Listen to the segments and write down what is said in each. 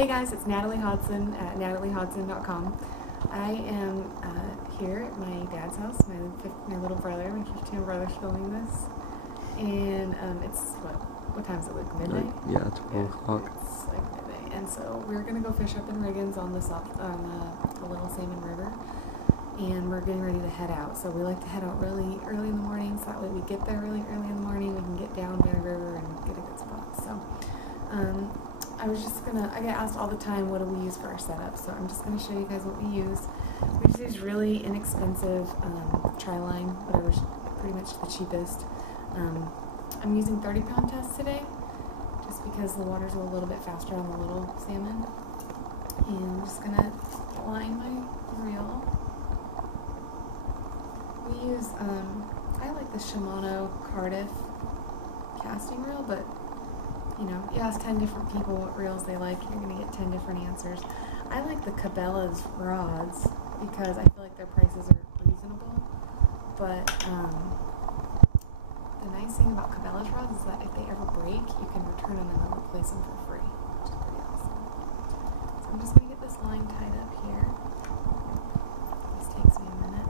Hey guys, it's Natalie Hodson at nataliehodson.com. I am here at my dad's house, my little brother, my 15-year-old brother's filming this. And it's, what time is it, like midnight? Yeah, it's 12 o'clock. It's like midnight. And so we're going to go fish up in Riggins on the Little Salmon River. And we're getting ready to head out. So we like to head out really early in the morning, so that way we get there really early in the morning, we can get down by the river and get a good spot. So I get asked all the time, what do we use for our setup? So I'm just gonna show you guys what we use. We just use really inexpensive tri-line, whatever's pretty much the cheapest. I'm using 30-pound tests today, just because the waters are a little bit faster on the little salmon. And I'm just gonna line my reel. We use, I like the Shimano Cardiff casting reel, but you know, you ask 10 different people what reels they like, you're going to get 10 different answers. I like the Cabela's rods because I feel like their prices are reasonable, but the nice thing about Cabela's rods is that if they ever break, you can return them and they'll replace them for free, which is pretty awesome. So I'm just going to get this line tied up here. This takes me a minute.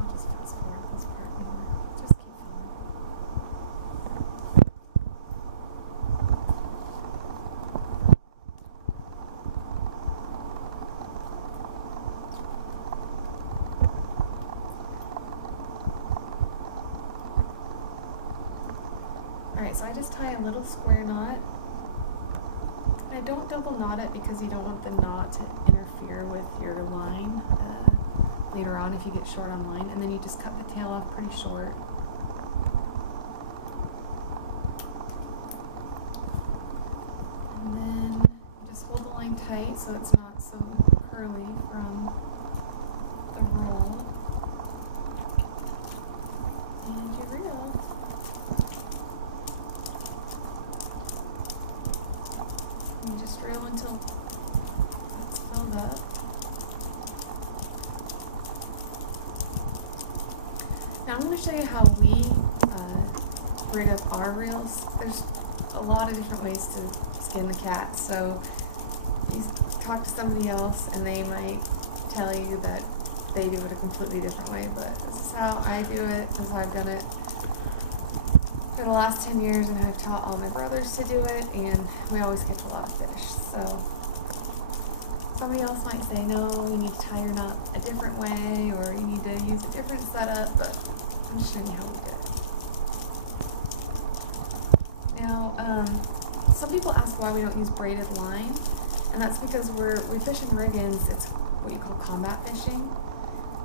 I'll just fast forward this part more. Just keep filming. Alright, so I just tie a little square knot. And I don't double knot it because you don't want the knot to interfere with your line later on if you get short on line. And then you just cut the tail off pretty short. And then you just hold the line tight so it's not so curly from the roll. And you reel. And you just reel until it's filled up. Now I'm going to show you how we rig up our reels. There's a lot of different ways to skin the cat. So you talk to somebody else and they might tell you that they do it a completely different way, but this is how I do it, this is how I've done it for the last 10 years, and I've taught all my brothers to do it, and we always catch a lot of fish. So somebody else might say, no, you need to tie your knot a different way, or you need to use a different setup, but I'm just showing you how we do it. Now, some people ask why we don't use braided line, and that's because we fish in Riggins. It's what you call combat fishing,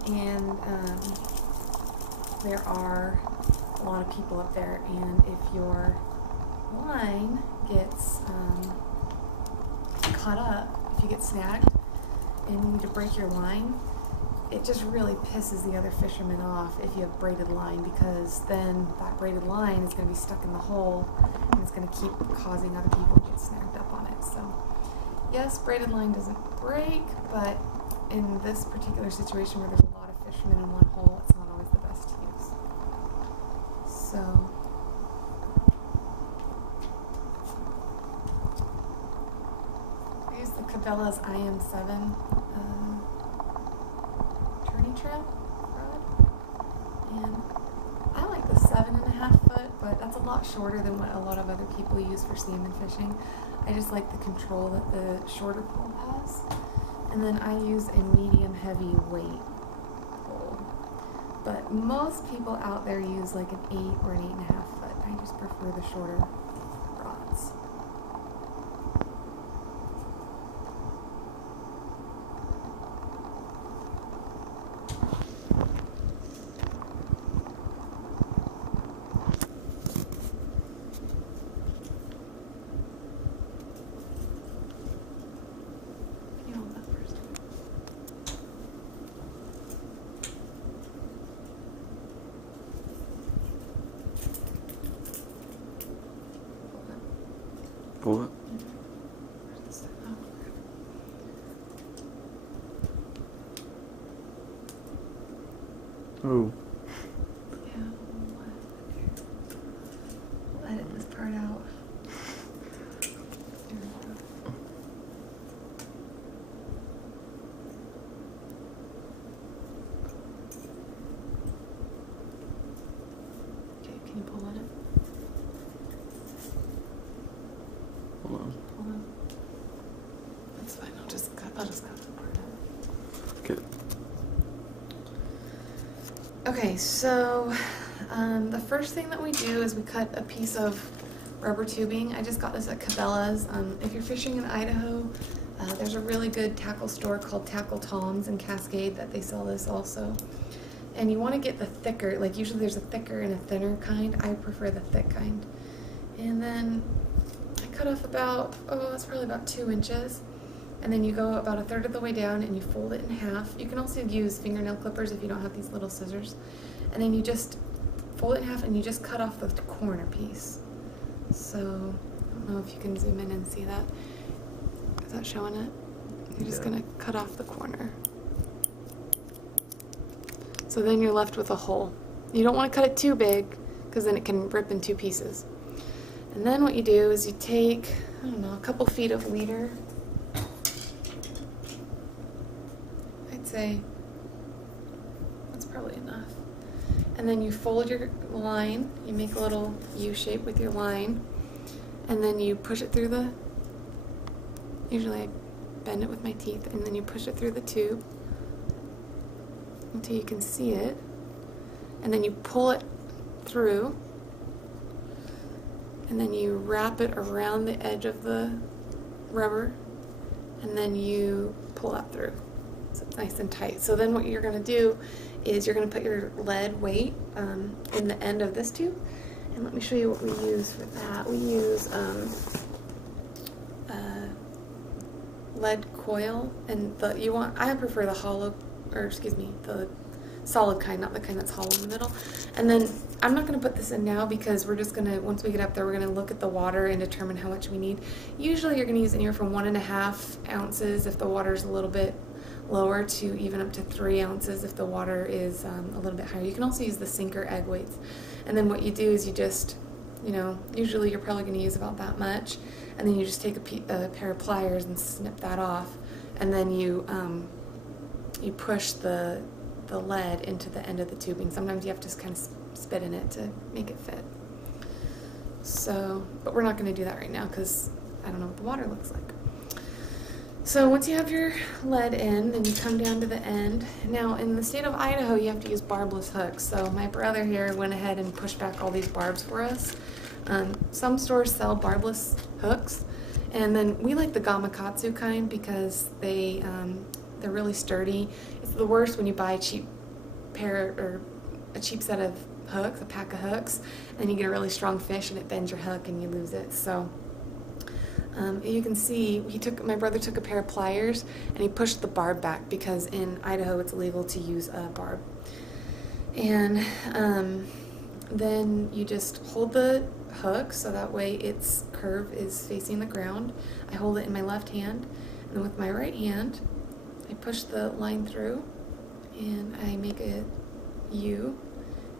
and there are a lot of people up there, and if your line gets caught up, if you get snagged and you need to break your line, it just really pisses the other fishermen off if you have braided line, because then that braided line is going to be stuck in the hole and it's going to keep causing other people to get snagged up on it. So yes, braided line doesn't break, but in this particular situation where there's a lot of fishermen in one hole, it's not always the best to use. So I use the Cabela's IM7 tourney trap rod, and I like the 7.5 foot, but that's a lot shorter than what a lot of other people use for salmon fishing. I just like the control that the shorter pole has. And then I use a medium heavy weight pole. But most people out there use like an 8 or an 8.5 foot. I just prefer the shorter rods. Can you hold that first? Pull it. Oh. Yeah, we'll edit this part Okay, so the first thing that we do is we cut a piece of rubber tubing. I just got this at Cabela's. If you're fishing in Idaho, there's a really good tackle store called Tackle Tom's in Cascade that they sell this also. And you want to get the thicker, like usually there's a thicker and a thinner kind. I prefer the thick kind. And then I cut off about, that's probably about 2 inches. And then you go about a third of the way down and you fold it in half. You can also use fingernail clippers if you don't have these little scissors. And then you just fold it in half and you just cut off the corner piece. So, I don't know if you can zoom in and see that. Is that showing it? You're just gonna cut off the corner. So then you're left with a hole. You don't want to cut it too big because then it can rip in 2 pieces. And then what you do is you take, I don't know, a couple feet of leader. I'd say that's probably enough. And then you fold your line, you make a little U shape with your line, and then you push it through the, usually I bend it with my teeth, and then you push it through the tube until you can see it, and then you pull it through, and then you wrap it around the edge of the rubber, and then you pull that through. So it's nice and tight. So then what you're going to do is you're going to put your lead weight in the end of this tube. And let me show you what we use for that. We use lead coil, and I prefer the hollow, or excuse me, the solid kind, not the kind that's hollow in the middle. And then I'm not going to put this in now because we're just going to, once we get up there, we're going to look at the water and determine how much we need. Usually you're going to use anywhere from 1.5 ounces if the water's a little bit lower to even up to 3 ounces if the water is a little bit higher. You can also use the sinker egg weights. And then what you do is you just, usually you're probably going to use about that much, and then you just take a pair of pliers and snip that off, and then you push the lead into the end of the tubing. Sometimes you have to just kind of spit in it to make it fit. So, but we're not going to do that right now because I don't know what the water looks like. So once you have your lead in, then you come down to the end. Now in the state of Idaho, you have to use barbless hooks. So my brother here went ahead and pushed back all these barbs for us. Some stores sell barbless hooks, and then we like the gamakatsu kind because they're really sturdy. It's the worst when you buy a cheap set of hooks, a pack of hooks, and you get a really strong fish and it bends your hook and you lose it. So you can see my brother took a pair of pliers and he pushed the barb back because in Idaho it's illegal to use a barb. And then you just hold the hook so that way its curve is facing the ground. I hold it in my left hand, and then with my right hand I push the line through and I make a U,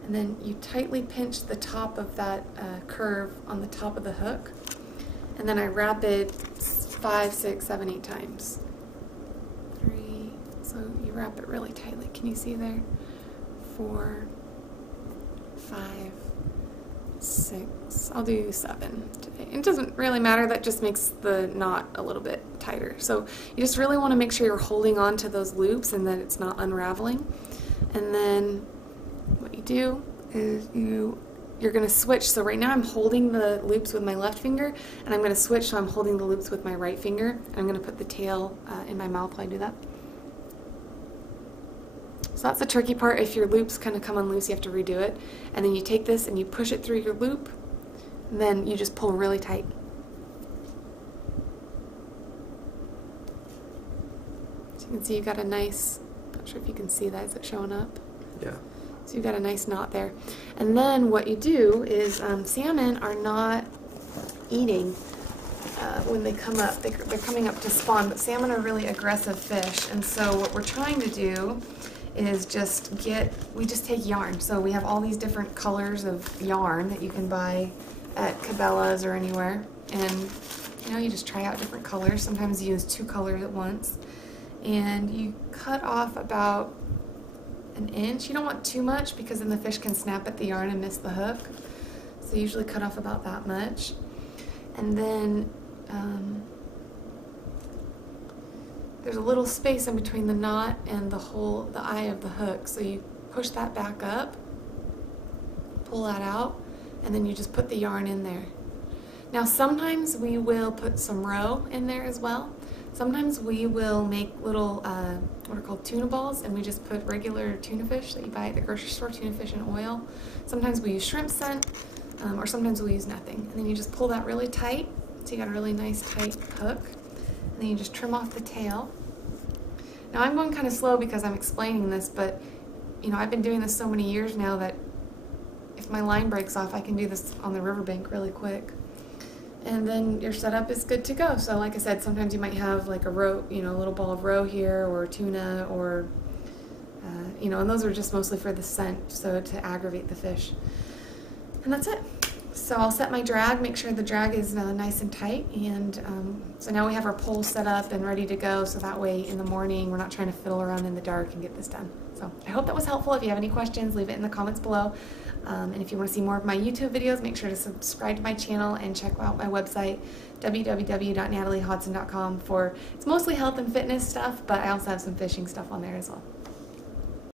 and then you tightly pinch the top of that curve on the top of the hook, and then I wrap it 5, 6, 7, 8 times. 3, so you wrap it really tightly. Can you see there? 4, 5, 6, I'll do 7 today. It doesn't really matter, that just makes the knot a little bit tighter. So you just really want to make sure you're holding on to those loops and that it's not unraveling. And then what you do is you're going to switch. So right now I'm holding the loops with my left finger, and I'm going to switch so I'm holding the loops with my right finger. I'm going to put the tail in my mouth while I do that. So that's the tricky part. If your loops kind of come unloose, you have to redo it. And then you take this and you push it through your loop, and then you just pull really tight. So you can see you got a nice, not sure if you can see that, is it showing up? Yeah. So you've got a nice knot there. And then what you do is salmon are not eating when they come up. They're coming up to spawn, but salmon are really aggressive fish. And so what we're trying to do is we just take yarn. So we have all these different colors of yarn that you can buy at Cabela's or anywhere. And you just try out different colors. Sometimes you use 2 colors at once. And you cut off about 1 inch. You don't want too much because then the fish can snap at the yarn and miss the hook. So you usually cut off about that much. And then there's a little space in between the knot and the eye of the hook. So you push that back up, pull that out, and then you just put the yarn in there. Now sometimes we will put some roe in there as well. Sometimes we will make little what are called tuna balls, and we just put regular tuna fish that you buy at the grocery store, tuna fish in oil. Sometimes we use shrimp scent, or sometimes we use nothing. And then you just pull that really tight, so you got a really nice tight hook. And then you just trim off the tail. Now I'm going kind of slow because I'm explaining this, but you know, I've been doing this so many years now that if my line breaks off, I can do this on the riverbank really quick. And then your setup is good to go. So like I said, sometimes you might have like a roe, you know, a little ball of roe here, or tuna, or you know, and those are just mostly for the scent, so to aggravate the fish. And that's it. So I'll set my drag, make sure the drag is nice and tight, and so now we have our pole set up and ready to go, so that way in the morning we're not trying to fiddle around in the dark and get this done. So I hope that was helpful. If you have any questions, leave it in the comments below. And if you want to see more of my YouTube videos, make sure to subscribe to my channel and check out my website, www.nataliehodson.com, for, it's mostly health and fitness stuff, but I also have some fishing stuff on there as well.